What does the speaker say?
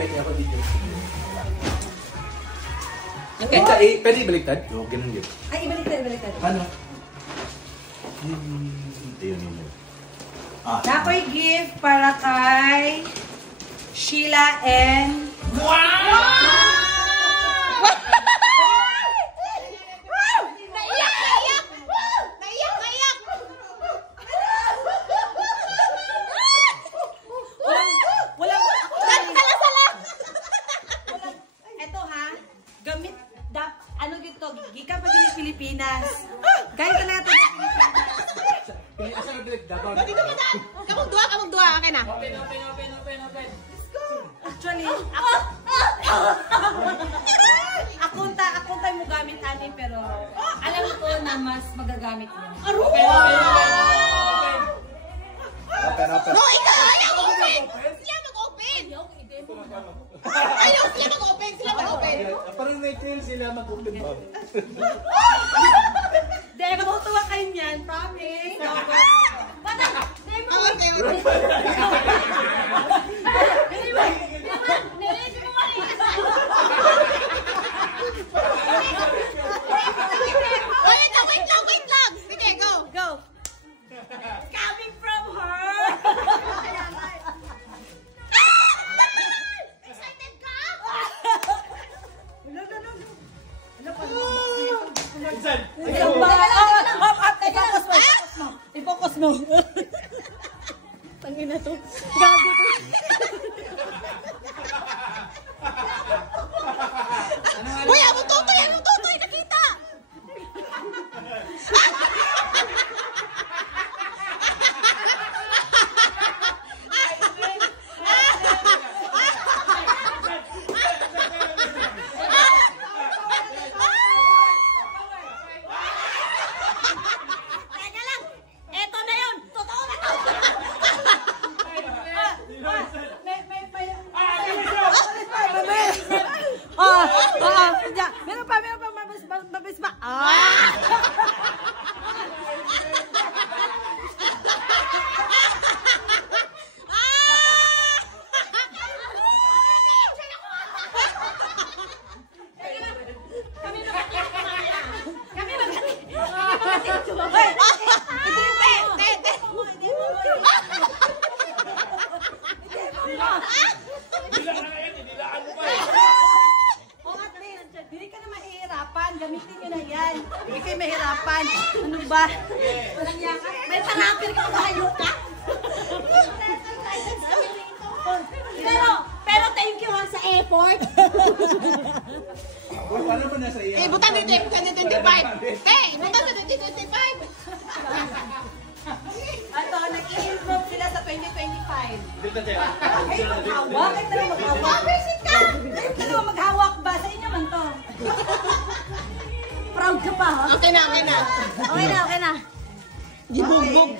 Okay. Pwede ibaliktad? Oo, ganun yun. Ay, ibaliktad. Ano? Yun. Nakoy gift para kay Sheila and... Wow! Gikan pa din Pilipinas. Guys, talaga ito ng Pilipinas. Asa na bilik dapat? Dito mo daan. Kamong dua. Okay na. Open. Actually, ako tayo mo gamit anin, pero alam ko na mas magagamit mo. Open. No, ikaw! Ayaw mag-open! Sila mag-open! Ayaw sila mag-open! Parang natil sila mag-open ba? Dahil kamutuwa kayo niyan, promise. Wait lang! Sige, go! Coming from her! Excited ka? I-focus mo. Tangina to. Gabi to. Uy, ano tutoy! Nakita! Meron pa, mabis pa. Hindi ka na mahihirapan. Gamitin nyo na yan. Hindi kayo mahirapan. Ano ba? Walang yakan. May sarapir ka kayo ka. Pero thank you ha sa effort. Paano ba nasa iya? Butan dito, butan sa 25. Butan sa 2025. Ato, nag-i-improve sila sa 2025. Dito tayo. Ay, maghawak. Ay, talaga maghawak. Ay, talaga maghawak ba? Sa inyo man to. Proud ka pa, ha? Okay na. Okay na. Gibugbog.